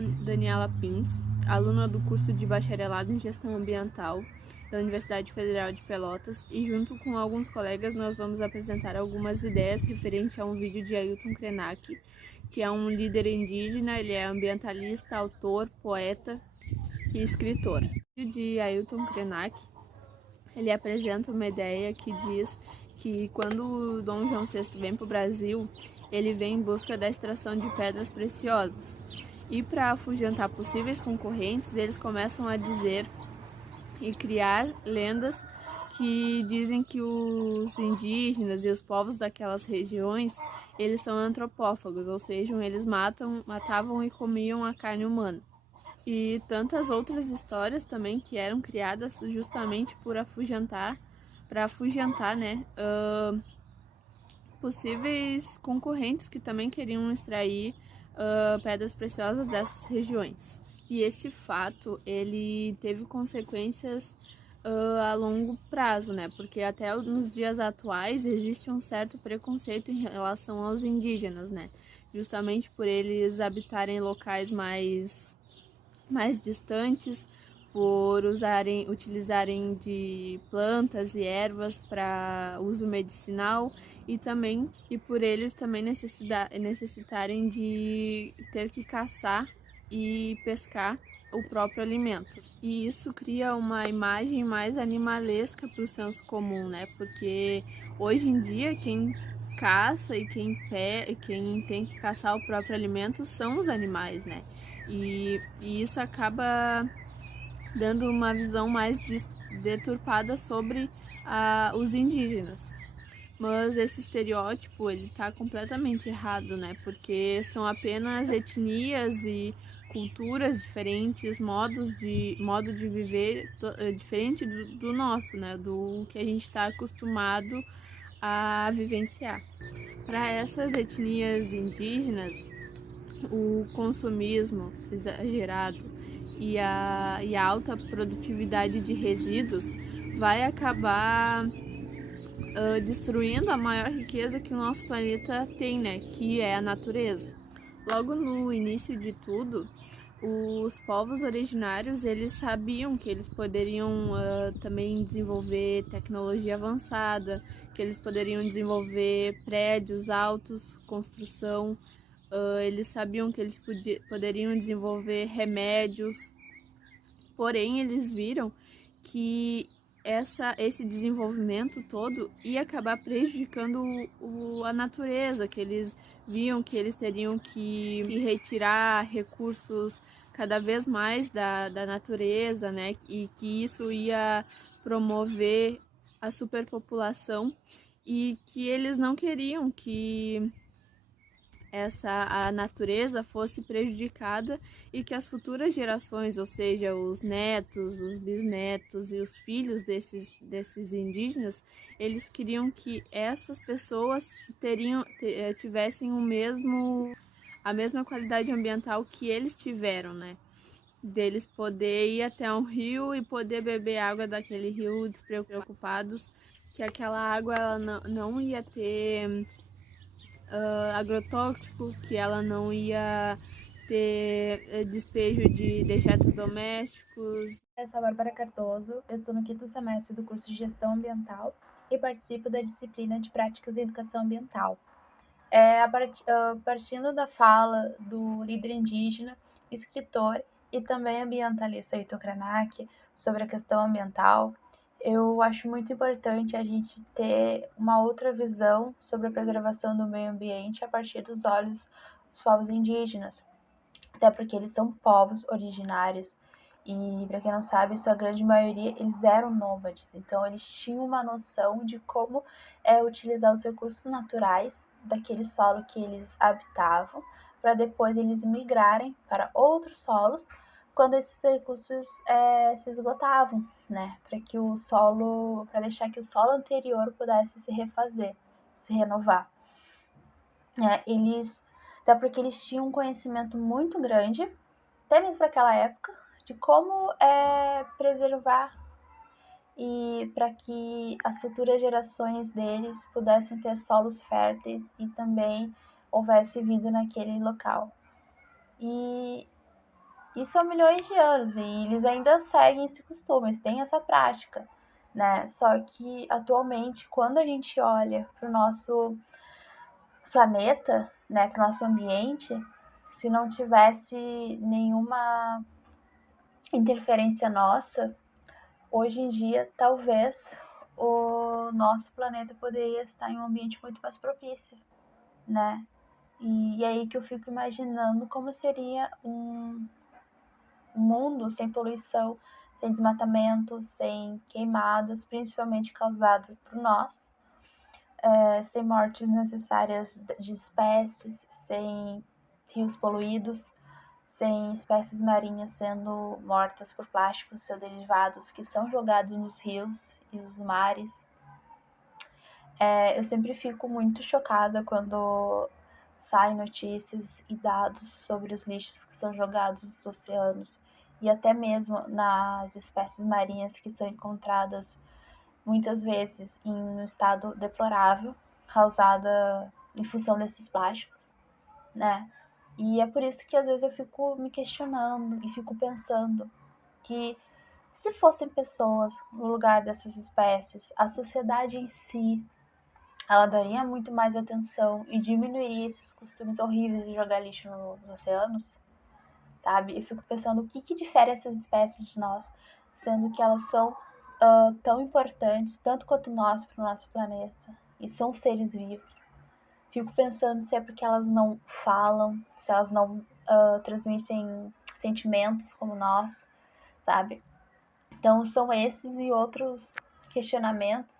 Daniela Pins, aluna do curso de Bacharelado em Gestão Ambiental da Universidade Federal de Pelotas, e junto com alguns colegas nós vamos apresentar algumas ideias referente a um vídeo de Ailton Krenak, que é um líder indígena. Ele é ambientalista, autor, poeta e escritor. O vídeo de Ailton Krenak, ele apresenta uma ideia que diz que quando o Dom João VI vem para o Brasil, ele vem em busca da extração de pedras preciosas. E para afugentar possíveis concorrentes, eles começam a dizer e criar lendas que dizem que os indígenas e os povos daquelas regiões, eles são antropófagos, ou seja, eles matavam e comiam a carne humana. E tantas outras histórias também que eram criadas justamente para afugentar, né, possíveis concorrentes que também queriam extrair pedras preciosas dessas regiões. E esse fato, ele teve consequências a longo prazo, né? Porque até nos dias atuais existe um certo preconceito em relação aos indígenas, né? Justamente por eles habitarem locais mais distantes, por utilizarem de plantas e ervas para uso medicinal, e por eles também necessitarem de ter que caçar e pescar o próprio alimento. E isso cria uma imagem mais animalesca para o senso comum, né? Porque hoje em dia quem caça e quem tem que caçar o próprio alimento são os animais, né? E isso acaba dando uma visão mais deturpada sobre os indígenas. Mas esse estereótipo, ele tá completamente errado, né? Porque são apenas etnias e culturas diferentes, modo de viver diferente do nosso, né? Do que a gente está acostumado a vivenciar. Para essas etnias indígenas, o consumismo exagerado e a alta produtividade de resíduos vai acabar destruindo a maior riqueza que o nosso planeta tem, né? Que é a natureza. Logo no início de tudo, os povos originários, eles sabiam que eles poderiam também desenvolver tecnologia avançada, que eles poderiam desenvolver prédios altos, construção. Eles sabiam que eles poderiam desenvolver remédios, porém eles viram que esse desenvolvimento todo ia acabar prejudicando a natureza, que eles viam que eles teriam que retirar recursos cada vez mais da natureza, né? E que isso ia promover a superpopulação, e que eles não queriam que a natureza fosse prejudicada e que as futuras gerações, ou seja, os netos, os bisnetos e os filhos desses indígenas, eles queriam que essas pessoas tivessem a mesma qualidade ambiental que eles tiveram, né? Deles poder ir até um rio e poder beber água daquele rio despreocupados, que aquela água ela não ia ter agrotóxico, que ela não ia ter despejo de dejetos domésticos. Eu sou a Bárbara Cardoso, eu estou no quinto semestre do curso de Gestão Ambiental e participo da disciplina de Práticas em Educação Ambiental. Partindo da fala do líder indígena, escritor e também ambientalista Ailton Krenak sobre a questão ambiental, eu acho muito importante a gente ter uma outra visão sobre a preservação do meio ambiente a partir dos olhos dos povos indígenas, até porque eles são povos originários e, para quem não sabe, sua grande maioria, eles eram nômades, então eles tinham uma noção de como utilizar os recursos naturais daquele solo que eles habitavam, para depois eles migrarem para outros solos quando esses recursos se esgotavam, né? Para deixar que o solo anterior pudesse se refazer, se renovar. Até porque eles tinham um conhecimento muito grande, até mesmo para aquela época, de como preservar e para que as futuras gerações deles pudessem ter solos férteis e também houvesse vida naquele local. E isso há milhões de anos, e eles ainda seguem esse costume, eles têm essa prática, né? Só que atualmente, quando a gente olha para o nosso planeta, né, para o nosso ambiente, se não tivesse nenhuma interferência nossa, hoje em dia talvez o nosso planeta poderia estar em um ambiente muito mais propício, né? E aí que eu fico imaginando como seria um mundo sem poluição, sem desmatamento, sem queimadas, principalmente causadas por nós, sem mortes necessárias de espécies, sem rios poluídos, sem espécies marinhas sendo mortas por plásticos e seus derivados que são jogados nos rios e nos mares. Eu sempre fico muito chocada quando saem notícias e dados sobre os lixos que são jogados nos oceanos e até mesmo nas espécies marinhas que são encontradas muitas vezes em um estado deplorável, causada em função desses plásticos, né? E é por isso que às vezes eu fico me questionando e fico pensando que se fossem pessoas no lugar dessas espécies, a sociedade em si, ela daria muito mais atenção e diminuiria esses costumes horríveis de jogar lixo nos oceanos, sabe? Eu fico pensando o que difere essas espécies de nós, sendo que elas são tão importantes, tanto quanto nós, para o nosso planeta, e são seres vivos. Fico pensando se é porque elas não falam, se elas não transmitem sentimentos como nós, sabe? Então são esses e outros questionamentos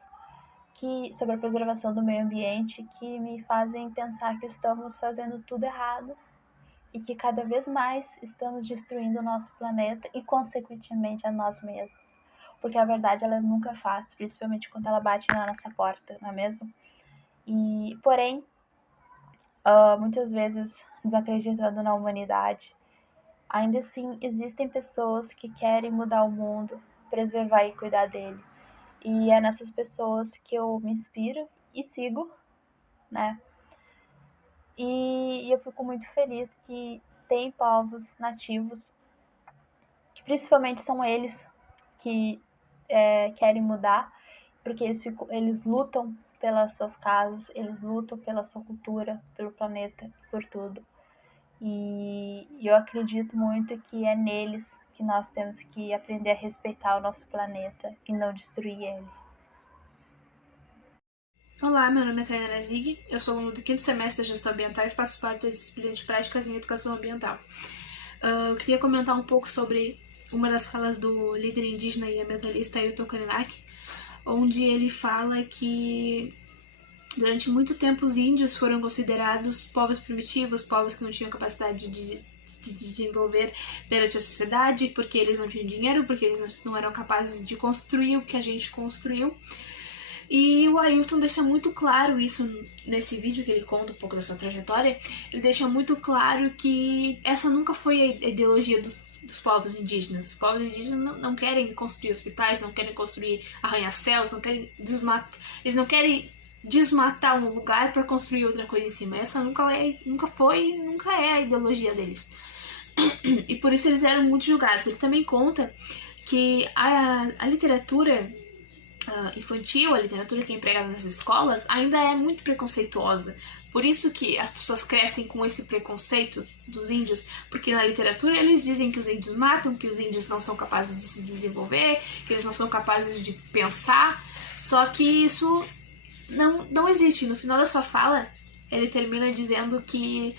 sobre a preservação do meio ambiente que me fazem pensar que estamos fazendo tudo errado e que cada vez mais estamos destruindo o nosso planeta e, consequentemente, a nós mesmos. Porque a verdade ela nunca é fácil, principalmente quando ela bate na nossa porta, não é mesmo? E, porém, muitas vezes desacreditando na humanidade, ainda assim existem pessoas que querem mudar o mundo, preservar e cuidar dele. E é nessas pessoas que eu me inspiro e sigo, né? E eu fico muito feliz que tem povos nativos, que principalmente são eles que querem mudar, porque eles lutam pelas suas casas, eles lutam pela sua cultura, pelo planeta, por tudo. E eu acredito muito que é neles que nós temos que aprender a respeitar o nosso planeta e não destruir ele. Olá, meu nome é Tainara Zig, eu sou aluno do 5º semestre de Gestão Ambiental e faço parte da disciplina de Práticas em Educação Ambiental. Eu queria comentar um pouco sobre uma das falas do líder indígena e ambientalista Ailton Krenak, onde ele fala que durante muito tempo os índios foram considerados povos primitivos, povos que não tinham capacidade de desenvolver perante a sociedade, porque eles não tinham dinheiro, porque eles não eram capazes de construir o que a gente construiu. E o Ailton deixa muito claro isso nesse vídeo, que ele conta um pouco da sua trajetória. Ele deixa muito claro que essa nunca foi a ideologia dos povos indígenas. Os povos indígenas não querem construir hospitais, não querem construir arranha-céus, não querem eles não querem desmatar um lugar para construir outra coisa em cima. Essa nunca foi e nunca é a ideologia deles. E por isso eles eram muito julgados. Ele também conta que a literatura infantil, a literatura que é empregada nas escolas, ainda é muito preconceituosa. Por isso que as pessoas crescem com esse preconceito dos índios, porque na literatura eles dizem que os índios matam, que os índios não são capazes de se desenvolver, que eles não são capazes de pensar, só que isso não existe. No final da sua fala, ele termina dizendo que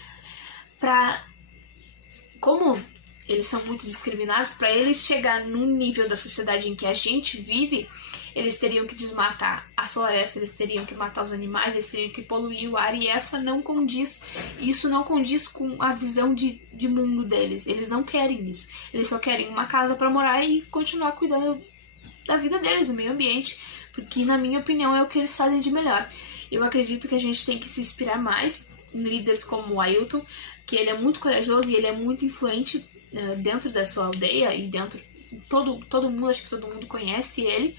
como eles são muito discriminados, para eles chegar num nível da sociedade em que a gente vive, eles teriam que desmatar as florestas, eles teriam que matar os animais, eles teriam que poluir o ar, e isso não condiz com a visão de mundo deles. Eles não querem isso. Eles só querem uma casa para morar e continuar cuidando da vida deles, do meio ambiente, porque, na minha opinião, é o que eles fazem de melhor. Eu acredito que a gente tem que se inspirar mais em líderes como o Ailton, que ele é muito corajoso e ele é muito influente dentro da sua aldeia e dentro todo mundo, acho que todo mundo conhece ele,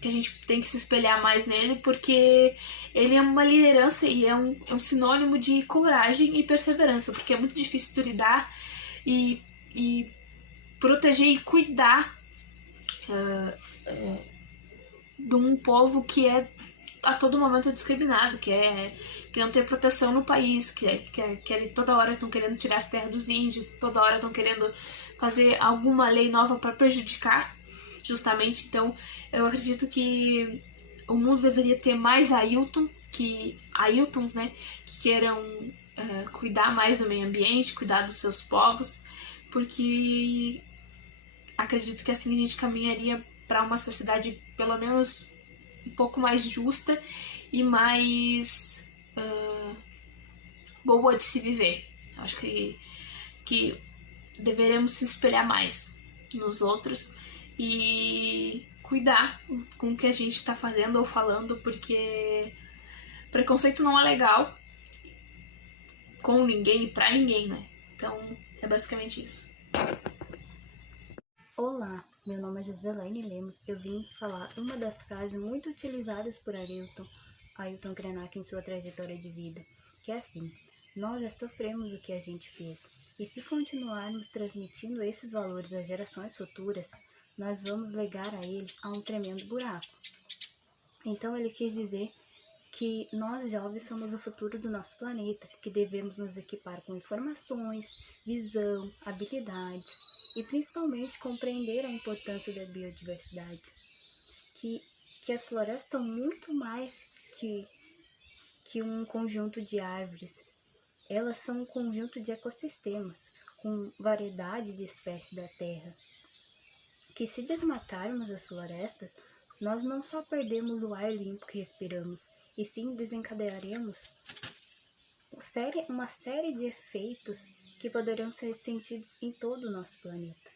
que a gente tem que se espelhar mais nele, porque ele é uma liderança e é um sinônimo de coragem e perseverança, porque é muito difícil de lidar e proteger e cuidar de um povo que é a todo momento discriminado, que não tem proteção no país, que toda hora estão querendo tirar as terras dos índios, toda hora estão querendo fazer alguma lei nova para prejudicar, justamente. Então, eu acredito que o mundo deveria ter mais Ailtons, né, que queiram cuidar mais do meio ambiente, cuidar dos seus povos, porque acredito que assim a gente caminharia para uma sociedade pelo menos um pouco mais justa e mais boa de se viver. Acho que deveremos se espelhar mais nos outros e cuidar com o que a gente está fazendo ou falando, porque preconceito não é legal com ninguém e pra ninguém, né? Então é basicamente isso. Olá, meu nome é Giselaine Lemos. Eu vim falar uma das frases muito utilizadas por Ailton Krenak em sua trajetória de vida, que é assim: nós já sofremos o que a gente fez, e se continuarmos transmitindo esses valores às gerações futuras, nós vamos legar a eles um tremendo buraco. Então ele quis dizer que nós jovens somos o futuro do nosso planeta, que devemos nos equipar com informações, visão, habilidades, e principalmente compreender a importância da biodiversidade, que as florestas são muito mais que um conjunto de árvores. Elas são um conjunto de ecossistemas, com variedade de espécies da Terra, que se desmatarmos as florestas, nós não só perdemos o ar limpo que respiramos, e sim desencadearemos uma série de efeitos que poderão ser sentidos em todo o nosso planeta.